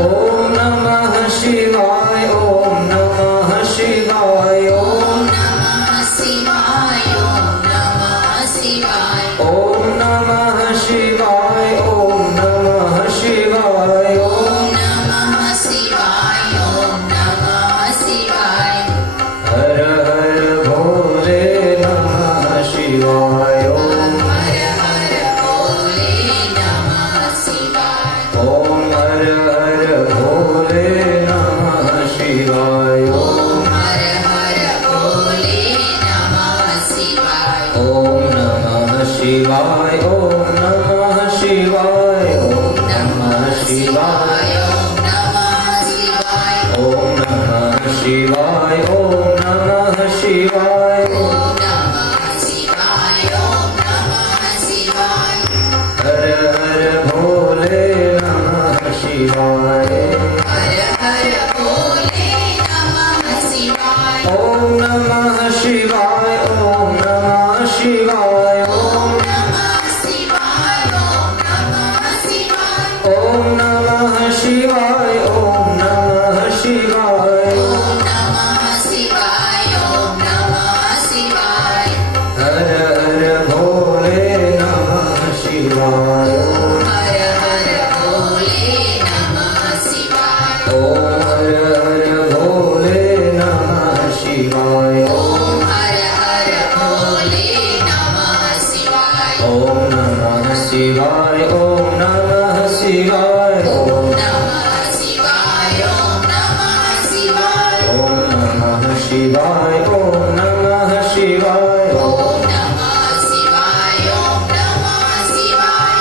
ओम नमः शिवाय ओम नमः शिवाय ओम नमः शिवाय ओम नमः शिवाय ओम नमः शिवाय ओम नमः शिवाय ओम नमः शिवाय ओम नमः शिवाय हर हर भोले नमः शिवाय ओम हर हर भोले नमः शिवाय ओम हर हर भोले नमः शिवाय ओम हर हर भोले नमः शिवाय ओम नमः शिवाय ओम नमः शिवाय ओम नमः शिवाय ओम नमः शिवाय ओम नमः शिवाय ओम नमः शिवाय ओम नमः शिवाय हर हर भोले नमः शिवाय हर हर भोले नमः शिवाय ओम नमः शिवाय ओम नमः शिवाय ओम नमः शिवाय ओम नमः शिवाय ओम नमः शिवाय ओम नमः शिवाय ओम नमः शिवाय ओम नमः शिवाय हर हर भोले नमः शिवाय हर हर भोले नमः शिवाय ओम हर हर भोले नमः शिवाय ओम हर हर भोले नमः शिवाय ओम नमः शिवाय ओम नमः शिवाय ओम नमः शिवाय ओम नमः शिवाय ओम नमः शिवाय ओम नमः शिवाय ओम नमः शिवाय ओम नमः शिवाय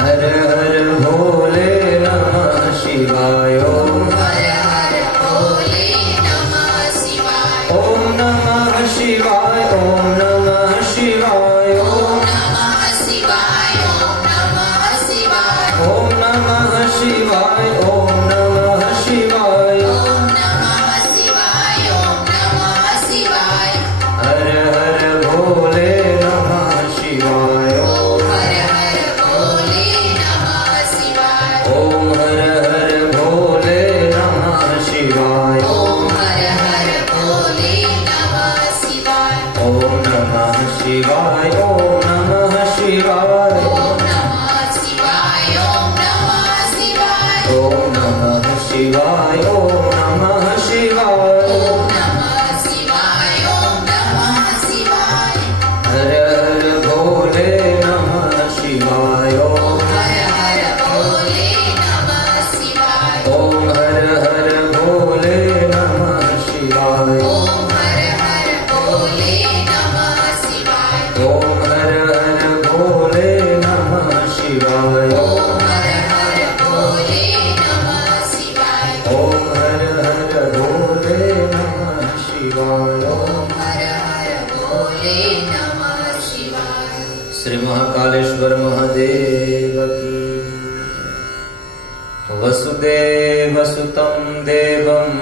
हर हर भोले नमः शिवाय ओम हर हर भोले नमः शिवाय ओम नमः शिवाय ओम नमः शिवाय ओम नमः शिवाय ओम नमः शिवाय ओम नमः शिवाय ओम नमः शिवाय ओम नमः शिवाय ओम नमः शिवाय हर हर भोले नमः शिवाय ओम हर हर भोले नमः शिवाय ओम हर हर भोले नमः शिवाय ओम हर हर भोले नमः शिवाय ओम नमः शिवाय ओम नमः शिवाय ओम नमः शिवाय ओम नमः शिवाय ओम नमः शिवाय ओम नमः शिवाय ओम नमः शिवाय ओम नमः शिवाय हर हर भोले नमः शिवाय ओम हर हर भोले नमः शिवाय ओम हर हर भोले नमः शिवाय ओम हर हर भोले नमः शिवाय ओम हर हर भोले नमः शिवाय ओम हर हर भोले नमः शिवाय ओम हर हर भोले नमः शिवाय ओम हर हर भोले नमः शिवाय श्री महाकालेश्वर महादेव की वसुदेव सुतं देवं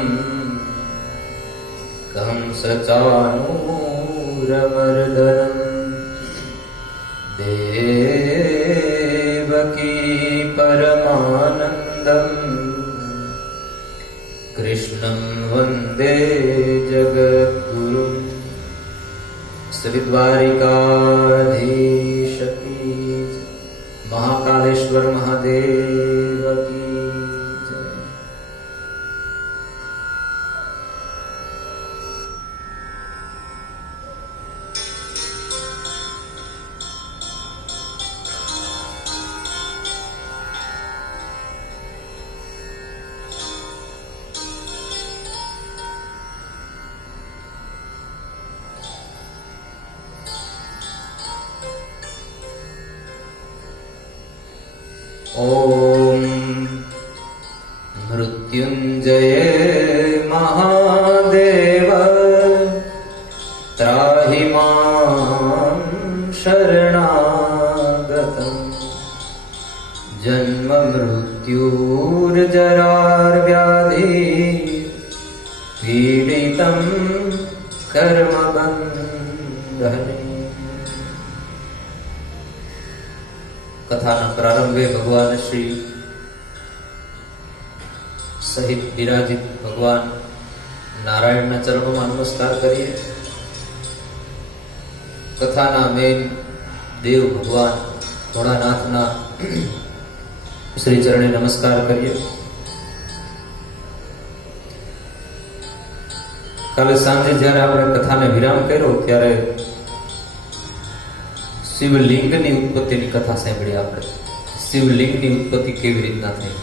कंसचाणूरमर्दनम् देवकी परमानन्दम् कृष्णं वन्दे जगद्गुरुम् श्री द्वारिकाधीश की जय। महाकालेश्वर महादेव की जय। ॐ मृत्युञ्जय महादेव त्राहि मां शरणागतम् जन्म मृत्युर्जरार्व्याधि पीडितं कर्मबन्धने। કથાના પ્રારંભે ભગવાન શ્રી સહિત બિરાજિત ભગવાન નારાયણના ચરણોમાં નમસ્કાર કરીએ. કથાના મેન દેવ ભગવાન ભોળાનાથના શ્રી ચરણે નમસ્કાર કરીએ. કાલે સાંજે જ્યારે આપણે કથાને વિરામ કર્યો ત્યારે શિવલિંગની ઉત્પત્તિની કથા સાંભળી. આપણે શિવલિંગની ઉત્પત્તિ કેવી રીતના થઈ.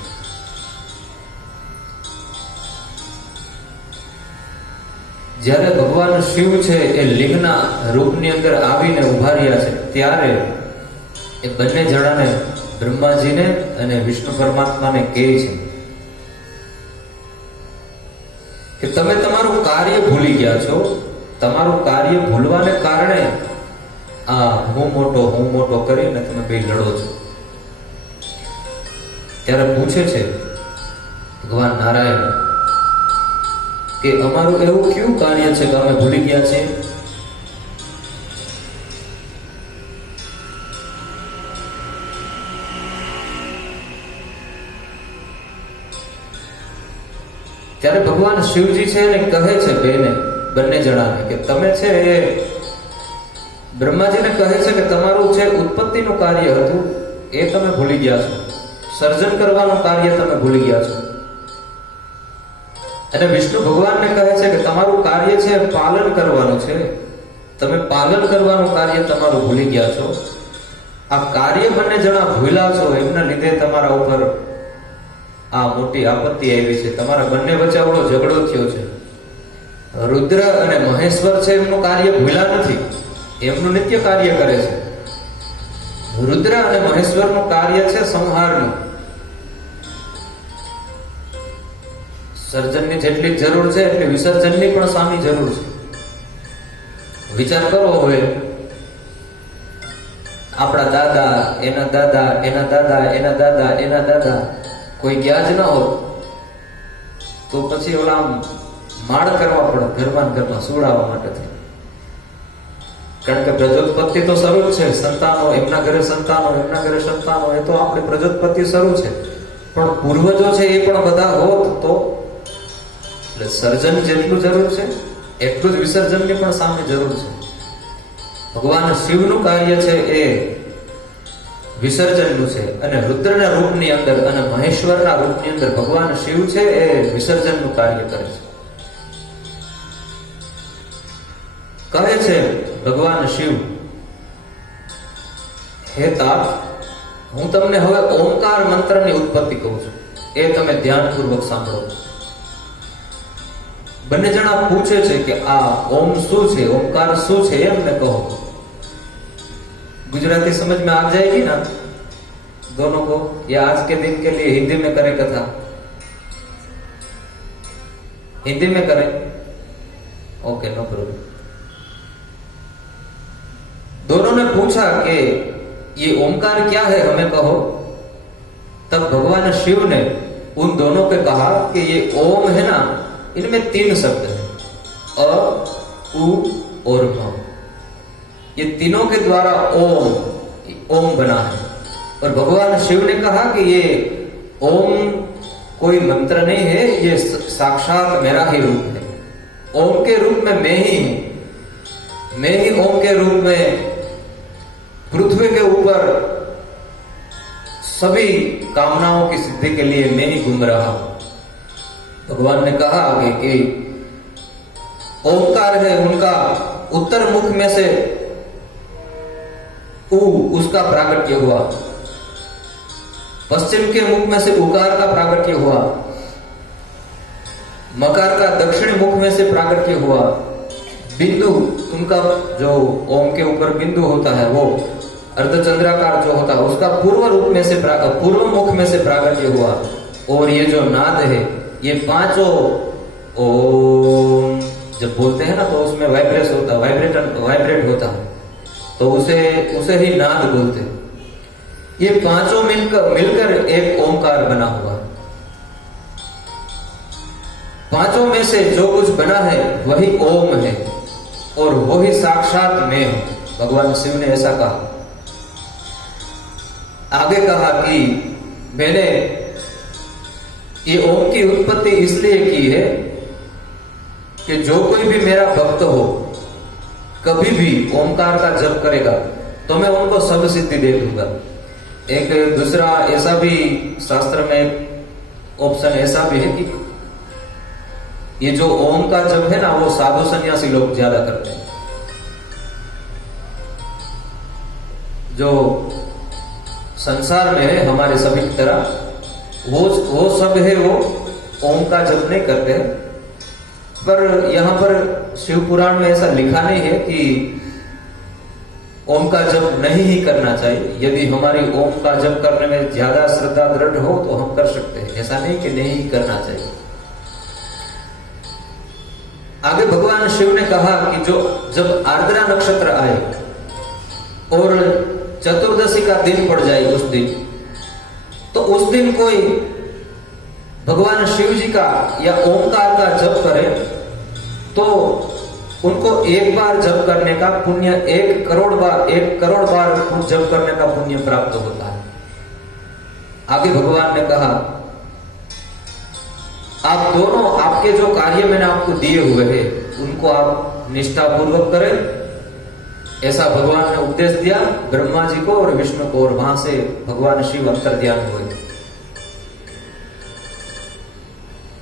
જ્યારે ભગવાન શિવ છે એ લિંગના રૂપની અંદર આવીને ઉભા રહ્યા છે ત્યારે એ બંને જણાને બ્રહ્માજીને અને વિષ્ણુ પરમાત્માને કહે છે કે તમે તમારું કાર્ય ભૂલી ગયા છો. તમારું કાર્ય ભૂલવાને કારણે આ હું મોટો કરીને તમે બે લડો છો. ત્યારે પૂછે છે ભગવાન નારાયણ કે અમારું એવું કયું કાર્ય છે કે અમે ભૂલી ગયા છીએ? ત્યારે ભગવાન શિવજી છે એને કહે છે બંને જણાને કે તમે છે એ બ્રહ્માજીને કહે છે કે તમારું છે ઉત્પત્તિનું કાર્ય હતું એ તમે ભૂલી ગયા છો. સર્જન કરવાનું કાર્ય તમે ભૂલી ગયા છો. અને વિષ્ણુ ભગવાનને કહે છે કે તમારું કાર્ય છે પાલન કરવાનું છે. તમે પાલન કરવાનું કાર્ય તમારું ભૂલી ગયા છો. આ કાર્ય બંને જણા ભૂલ્યા છો એમના લીધે તમારા ઉપર આ મોટી આપત્તિ આવી છે. તમારા બંને વચ્ચે આવડો ઝઘડો થયો છે. રુદ્ર અને મહેશ્વર છે એમનું કાર્ય ભૂલ્યા નથી, એમનું નિત્ય કાર્ય કરે છે. રુદ્ર અને મહેશ્વરનું કાર્ય છે સંહારનું. સર્જનની જેટલી જરૂર છે એટલી વિસર્જનની પણ સામી જરૂર છે. વિચાર કરો, હવે આપણા દાદા, એના દાદા, એના દાદા, એના દાદા, એના દાદા કોઈ ગયા જ ન હોત તો પછી ઓલા માળ કરવા પડે ઘરમાં સુવડાવવા માટે. કારણ કે પ્રજોત્પત્તિ તો શરૂ જ છે. સંતાનો, એમના ઘરે સંતાનો, એમના ઘરે સંતાનો, એ તો આપણી પ્રજોત્પત્તિ શરૂ છે. પણ પૂર્વજો છે એ પણ બધા હોત તો સર્જન જેટલું જરૂર છે એટલું જ વિસર્જનની પણ સામે જરૂર છે. ભગવાન શિવનું કાર્ય છે એ વિસર્જનનું છે અને રુદ્રના રૂપની અંદર અને મહેશ્વરના રૂપની અંદર ભગવાન શિવ છે એ વિસર્જનનું કાર્ય કરે છે. કહે છે ભગવાન શિવ, હે તાત, હું તમને હવે ઓમકાર મંત્રની ઉત્પત્તિ કહું છું, એ તમે ધ્યાનપૂર્વક સાંભળો. બંને જણા પૂછે છે કે આ ઓમ શું છે, ओमकार શું છે, એમને કહો. गुजराती समझ में आ जाएगी ना दोनों को, या आज के दिन के लिए हिंदी में करें कथा? हिंदी में करें? Okay, no problem. दोनों ने पूछा कि ये ओमकार क्या है, हमें कहो. तब भगवान शिव ने उन दोनों को कहा कि ये ओम है ना, इनमें 3 शब्द हैं, अ, उ और म. ये तीनों के द्वारा ओम बना है. और भगवान शिव ने कहा कि ये ओम कोई मंत्र नहीं है, ये साक्षात मेरा ही रूप है. ओम के रूप में मैं ही हूं. मैं ही ओम के रूप में पृथ्वी के ऊपर सभी कामनाओं की सिद्धि के लिए मैं ही घूम रहा हूं. भगवान ने कहा आगे कि ओमकार है उनका उत्तर मुख में से उ, उसका प्राकट्य हुआ. पश्चिम के मुख में से उकार का प्राकट्य हुआ. मकार का दक्षिण मुख में से प्राकट्य हुआ. बिंदु, उनका जो ओम के ऊपर बिंदु होता है वो अर्धचंद्राकार जो होता है उसका पूर्व रूप में से पूर्व मुख में से प्राकट्य हुआ. और ये जो नाद है ये 5 ओम जब बोलते हैं ना तो उसमें वाइब्रेट होता है तो उसे ही नाद बोलते हैं. ये 5 मिलकर एक ओमकार बना हुआ. 5 में से जो कुछ बना है वही ओम है और वही साक्षात मैं हूं. भगवान शिव ने ऐसा कहा. आगे कहा कि मैंने ये ओम की उत्पत्ति इसलिए की है कि जो कोई भी मेरा भक्त हो, कभी भी ओमकार का जप करेगा तो मैं उनको सब सिद्धि दे दूंगा। एक दूसरा ऐसा भी शास्त्र में ऑप्शन ऐसा भी है कि ये जो ओम का जप है ना, वो साधु सन्यासी लोग ज्यादा करते हैं। जो संसार में है हमारे सभी की तरह, वो सब है, वो ओम का जप नहीं करते हैं। पर यहां पर शिव पुराण में ऐसा लिखा नहीं है कि ओम का जप नहीं ही करना चाहिए। यदि हमारी ओम का जप करने में ज्यादा श्रद्धा दृढ़ हो तो हम कर सकते हैं, ऐसा नहीं कि नहीं ही करना चाहिए। आगे भगवान शिव ने कहा कि जो जब आर्द्रा नक्षत्र आए और चतुर्दशी का दिन पड़ जाए उस दिन, तो उस दिन कोई भगवान शिव जी का या ओमकार का जप करे तो उनको एक बार जप करने का पुण्य 1 करोड़ बार जप करने का पुण्य प्राप्त होता है। आगे भगवान ने कहा, आप दोनों, आपके जो कार्य मैंने आपको दिए हुए हैं उनको आप निष्ठा पूर्वक करें। ऐसा भगवान ने उपदेश दिया ब्रह्मा जी को और विष्णु को, और वहां से भगवान शिव अंतर्ध्यान हुए।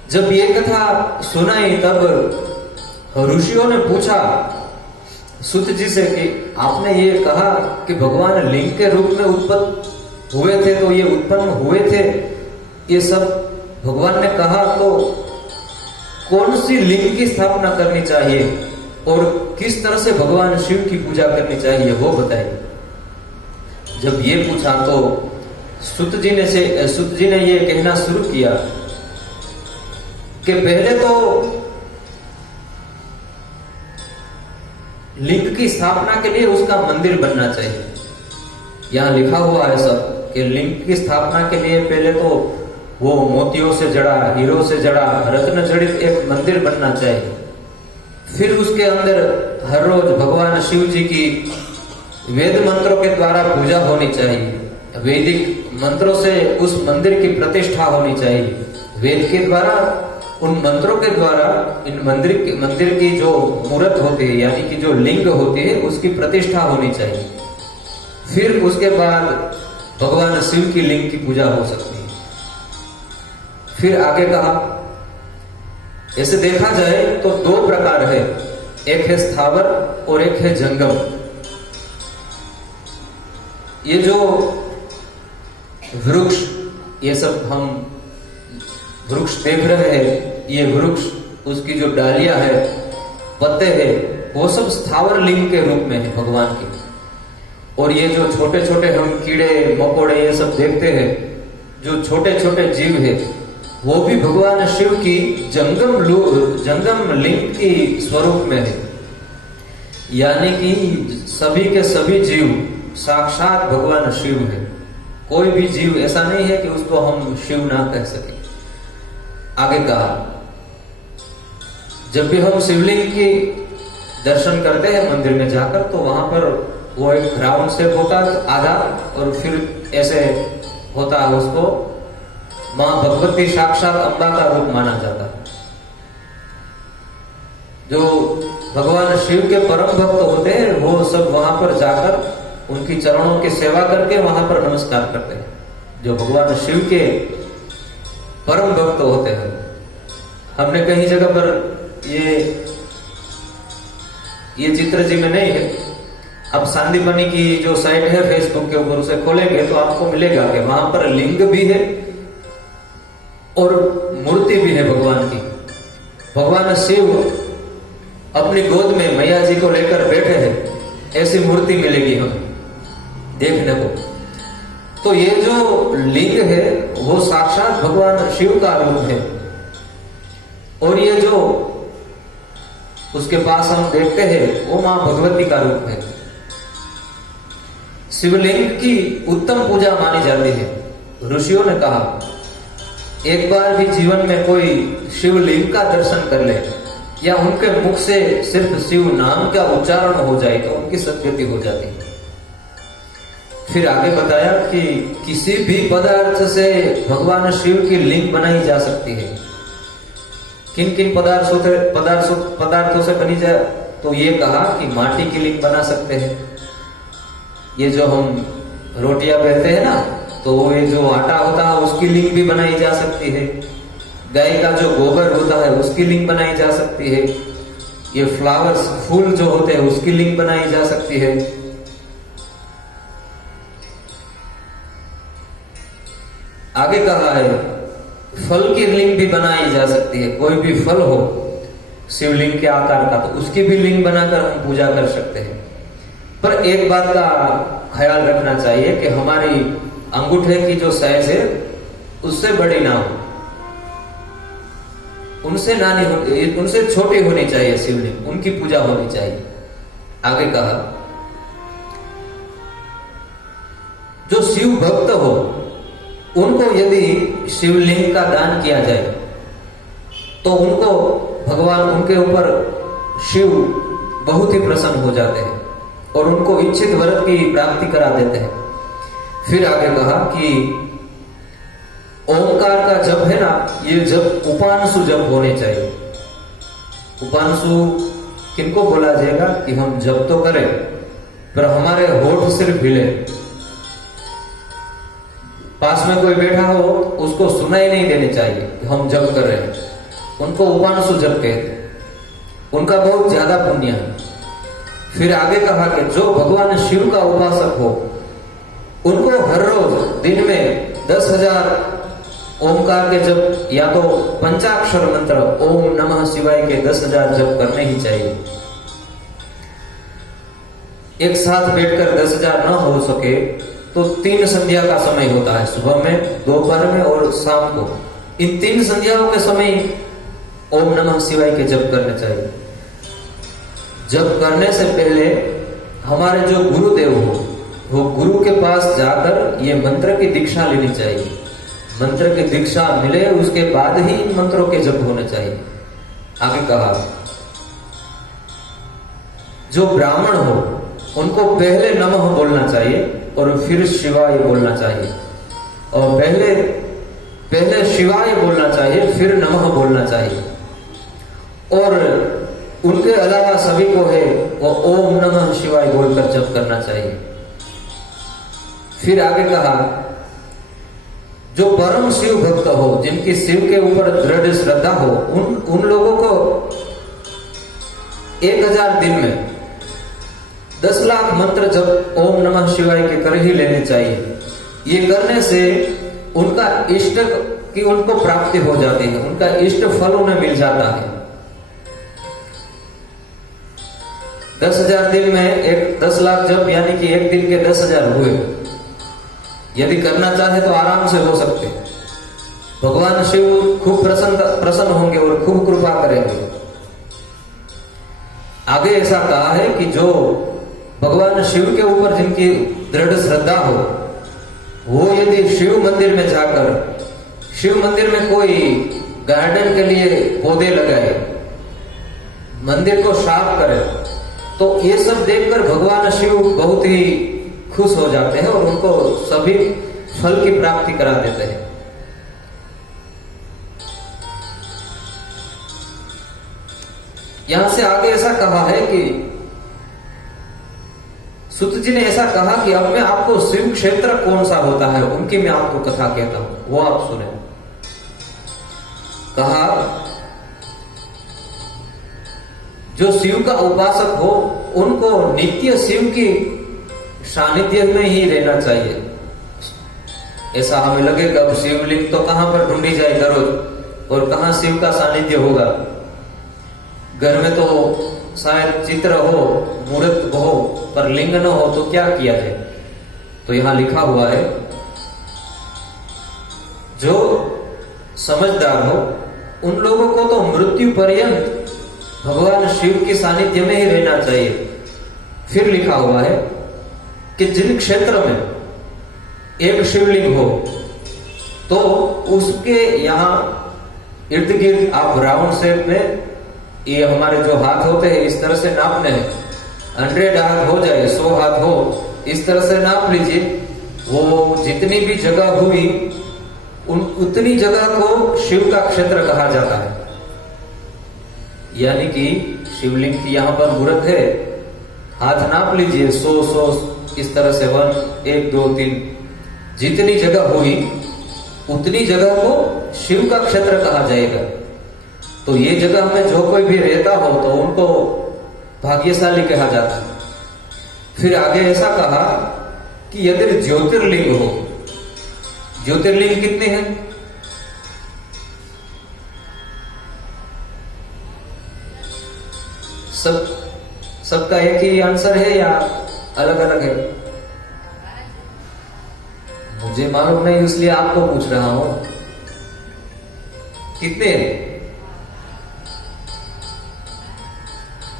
जब ये कथा सुनाई तब ऋषियों ने पूछा सुत जी से कि आपने ये कहा कि भगवान लिंग के रूप में उत्पन्न हुए थे, तो ये उत्पन्न हुए थे, ये सब भगवान ने कहा, तो कौन सी लिंग की स्थापना करनी चाहिए और किस तरह से भगवान शिव की पूजा करनी चाहिए वो बताइए। जब ये पूछा तो सुत जी ने ये कहना शुरू किया कि पहले तो लिंग की स्थापना के लिए उसका मंदिर बनना चाहिए। यहां लिखा हुआ है सब कि लिंग की स्थापना के लिए पहले तो वो मोतियों से जड़ा, हीरो से जड़ा, रत्न जड़ित एक मंदिर बनना चाहिए। फिर उसके अंदर हर रोज भगवान शिव जी की वेद मंत्रों के द्वारा पूजा होनी चाहिए। वैदिक मंत्रों से उस मंदिर की प्रतिष्ठा होनी चाहिए। वेद के द्वारा, उन मंत्रों के द्वारा इन मंदिर की जो मूर्त होती है, यानी कि जो लिंग होती है, उसकी प्रतिष्ठा होनी चाहिए। फिर उसके बाद भगवान शिव की लिंग की पूजा हो सकती है। फिर आगे कहा, ऐसे देखा जाए तो 2 प्रकार है, एक है स्थावर और एक है जंगम। ये जो वृक्ष, ये सब हम वृक्ष देख रहे हैं, ये वृक्ष, उसकी जो डालियां है, पत्ते हैं, वो सब स्थावर लिंग के रूप में है भगवान की। और ये जो छोटे छोटे हम कीड़े मकोड़े ये सब देखते हैं, जो छोटे छोटे जीव है, वो भी भगवान शिव की जंगम लिंग की स्वरूप में है। यानी कि सभी के सभी जीव साक्षात भगवान शिव है। कोई भी जीव ऐसा नहीं है कि उसको हम शिव ना कह सके। आगे कहा, जब भी हम शिवलिंग की दर्शन करते हैं मंदिर में जाकर, तो वहां पर वो एक राउंड शेप होता है आधा, और फिर ऐसे होता है, उसको मां भगवती साक्षात अम्बा का रूप माना जाता है। जो भगवान शिव के परम भक्त होते हैं वो सब वहां पर जाकर उनकी चरणों की सेवा करके वहां पर नमस्कार करते हैं। जो भगवान शिव के परम भक्त होते हैं। हमने कहीं जगह पर ये चित्र जी में नहीं है, अब सांदीपनी की जो साइट है फेसबुक के ऊपर, उसे खोलेंगे तो आपको मिलेगा कि वहां पर लिंग भी है और मूर्ति भी है भगवान की। भगवान शिव अपनी गोद में मैया जी को लेकर बैठे हैं, ऐसी मूर्ति मिलेगी हमें देखने को। तो ये जो लिंग है वो साक्षात भगवान शिव का रूप है। और ये जो उसके पास हम देखते हैं वो मां भगवती का रूप है। शिवलिंग की उत्तम पूजा मानी जाती है। ऋषियों ने कहा, एक बार भी जीवन में कोई शिवलिंग का दर्शन कर ले या उनके मुख से सिर्फ शिव नाम का उच्चारण हो जाए तो उनकी सद्गति हो जाती है। फिर आगे बताया कि किसी भी पदार्थ से भगवान शिव की लिंग बनाई जा सकती है। किन किन पदार्थों से बनी जाए, तो ये कहा कि माटी की लिंग बना सकते हैं। ये जो हम रोटियां बेलते हैं ना, तो ये जो आटा होता है उसकी लिंग भी बनाई जा सकती है। गाय का जो गोबर होता है उसकी लिंग बनाई जा सकती है। ये फ्लावर्स, फूल जो होते हैं उसकी लिंग बनाई जा सकती है। आगे कहा है फल की लिंग भी बनाई जा सकती है। कोई भी फल हो शिवलिंग के आकार का, तो उसकी भी लिंग बनाकर हम पूजा कर सकते हैं। पर एक बात का ख्याल रखना चाहिए कि हमारी अंगूठे की जो साइज है उससे बड़ी ना हो, उनसे छोटी होनी चाहिए शिवलिंग, उनकी पूजा होनी चाहिए। आगे कहा जो शिव भक्त हो उनको यदि शिवलिंग का दान किया जाए तो उनको भगवान, उनके ऊपर शिव बहुत ही प्रसन्न हो जाते हैं और उनको इच्छित वरद की प्राप्ति करा देते हैं। फिर आगे कहा कि ओंकार का जप है ना, ये जप उपांशु जप होने चाहिए। उपांशु किनको बोला जाएगा कि हम जप तो करें पर हमारे होठ सिर्फ हिले, पास में कोई बैठा हो उसको सुनाई नहीं देनी चाहिए कि हम जप कर रहे हैं। उनको उपांशु जप कहते हैं, उनका बहुत ज्यादा पुण्य है। फिर आगे कहा कि जो भगवान शिव का उपासक हो उनको हर रोज दिन में 10,000 ओमकार के जप या तो पंचाक्षर मंत्र ओम नमः शिवाय के 10,000 जप करने ही चाहिए। एक साथ बैठकर 10,000 न हो सके तो 3 संध्या का समय होता है, सुबह में, दोपहर में और शाम को। इन 3 संध्याओं के समय ओम नमः शिवाय के जप करने चाहिए। जप करने से पहले हमारे जो गुरुदेव हो वो गुरु के पास जाकर ये मंत्र की दीक्षा लेनी चाहिए। मंत्र की दीक्षा मिले उसके बाद ही इन मंत्रों के जप होने चाहिए। आगे कहा जो ब्राह्मण हो उनको पहले नमः बोलना चाहिए और फिर शिवाय बोलना चाहिए, और पहले शिवाय बोलना चाहिए फिर नमः बोलना चाहिए। और उनके अलावा सभी को है वो ओम नमः शिवाय बोलकर जप करना चाहिए। फिर आगे कहा जो परम शिव भक्त हो, जिनकी शिव के ऊपर दृढ़ श्रद्धा हो, उन लोगों को 1000 दिन में 10 लाख मंत्र जब ओम नमः शिवाय के कर ही लेने चाहिए। ये करने से उनका इष्ट की उनको प्राप्ति हो जाती है, उनका इष्ट फल उन्हें मिल जाता है। 10,000 दिन में 10 लाख जब यानी कि एक दिन के 10,000 हुए। यदि करना चाहे तो आराम से हो सकते। भगवान शिव खूब प्रसन्न होंगे और खूब कृपा करेंगे। आगे ऐसा कहा है कि जो भगवान शिव के ऊपर जिनकी दृढ़ श्रद्धा हो वो यदि शिव मंदिर में जाकर, शिव मंदिर में कोई गार्डन के लिए पौधे लगाए, मंदिर को साफ करे, तो ये सब देखकर भगवान शिव बहुत ही खुश हो जाते हैं और उनको सभी फल की प्राप्ति करा देते हैं। यहां से आगे ऐसा कहा है कि सुत जी ने ऐसा कहा कि अब मैं आपको शिव क्षेत्र कौन सा होता है उनकी मैं आपको कथा कहता हूं, वो आप सुने। कहा जो शिव का उपासक हो उनको नित्य शिव की सानिध्य में ही रहना चाहिए। ऐसा हमें लगेगा अब शिवलिंग तो कहां पर ढूंढी जाए दररोज और कहां शिव का सानिध्य होगा। घर में तो शायद चित्र हो, मूर्त हो, पर लिंग न हो तो क्या किया जाए। तो यहां लिखा हुआ है जो समझदार हो उन लोगों को तो मृत्यु पर्यंत भगवान शिव की सानिध्य में ही रहना चाहिए। फिर लिखा हुआ है कि जिन क्षेत्र में एक शिवलिंग हो तो उसके यहां इर्द गिर्द आप राउंड शेप में, ये हमारे जो हाथ होते हैं इस तरह से नापने हैं, 100 हाथ हो जाए, 100 हाथ हो, इस तरह से नाप लीजिए वो जितनी भी जगह हुई उतनी जगह को शिव का क्षेत्र कहा जाता है। यानी कि शिवलिंग की यहाँ पर मूर्त है, हाथ नाप लीजिए 100 इस तरह से 1 1 2 3 जितनी जगह हुई उतनी जगह को शिव का क्षेत्र कहा जाएगा। तो ये जगह में जो कोई भी रहता हो तो उनको भाग्यशाली कहा जाता है। फिर आगे ऐसा कहा कि यदि ज्योतिर्लिंग हो, ज्योतिर्लिंग कितने हैं? सबका एक ही आंसर है या अलग अलग है? मुझे मालूम नहीं इसलिए आपको पूछ रहा हूं। कितने हैं?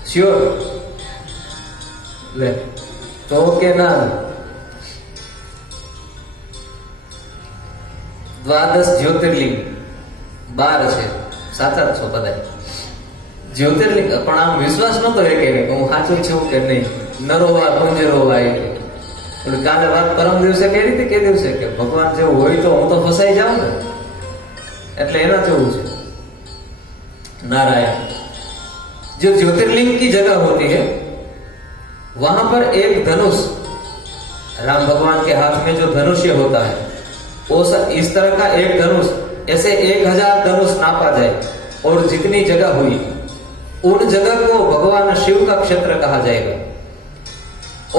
श्योर? ले तो के ना 12 જ્યોતિર્લિંગ 12 છે, સાચા છો બધા જ્યોતિર્લિંગ, પણ આમ વિશ્વાસ નતો એ કે હું સાચું છું કે નહીં, નરોવા પંજરોવા એટલે કાલે વાત પરમ દિવસે કઈ રીતે કે દિવસે કે ભગવાન જેવું હોય તો હું તો ફસાઈ જાઉં ને, એટલે એના જેવું છે नारायण। जो ज्योतिर्लिंग की जगह होती है वहां पर एक धनुष, राम भगवान के हाथ में जो धनुष्य होता है वो इस तरह का एक धनुष, ऐसे 1000 धनुष नापा जाए और जितनी जगह हुई उन जगह को भगवान शिव का क्षेत्र कहा जाएगा।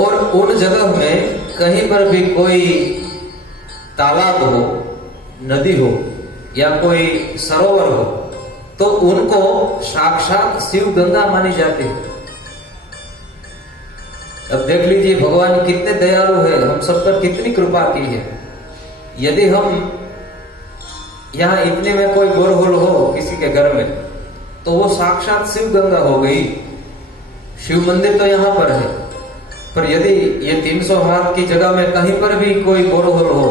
और उन जगह में कहीं पर भी कोई तालाब हो, नदी हो या कोई सरोवर हो तो उनको साक्षात शिव गंगा मानी जाती है। अब देख लीजिए भगवान कितने दयालु है, हम सब पर कितनी कृपा की है। यदि हम यहाँ इतने में कोई बोरहोल हो किसी के घर में तो वो साक्षात शिव गंगा हो गई। शिव मंदिर तो यहाँ पर है, पर यदि ये 300 हाथ की जगह में कहीं पर भी कोई बोरहोल हो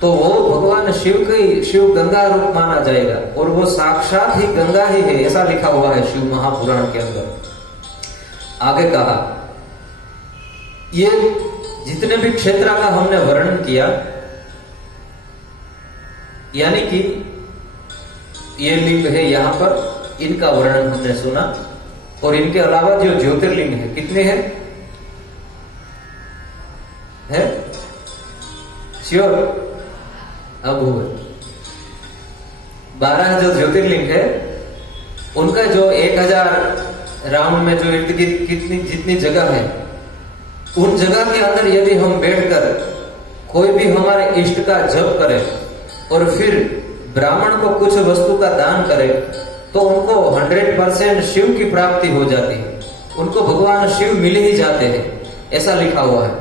तो वो भगवान शिव की शिव गंगा रूप माना जाएगा और वो साक्षात ही गंगा ही है, ऐसा लिखा हुआ है शिव महापुराण के अंदर। आगे कहा ये जितने भी क्षेत्र का हमने वर्णन किया, यानी कि ये लिंग है यहाँ पर, इनका वर्णन हमने सुना। और इनके अलावा जो ज्योतिर्लिंग है कितने हैं? है श्योर? अब हुए 12 जो ज्योतिर्लिंग है उनका जो 1000 राउंड में जो इर्द गिर्द कितनी जितनी जगह है उन जगह के अंदर यदि हम बैठकर कोई भी हमारे इष्ट का जप करें और फिर ब्राह्मण को कुछ वस्तु का दान करें तो उनको 100% शिव की प्राप्ति हो जाती है, उनको भगवान शिव मिल ही जाते हैं, ऐसा लिखा हुआ है।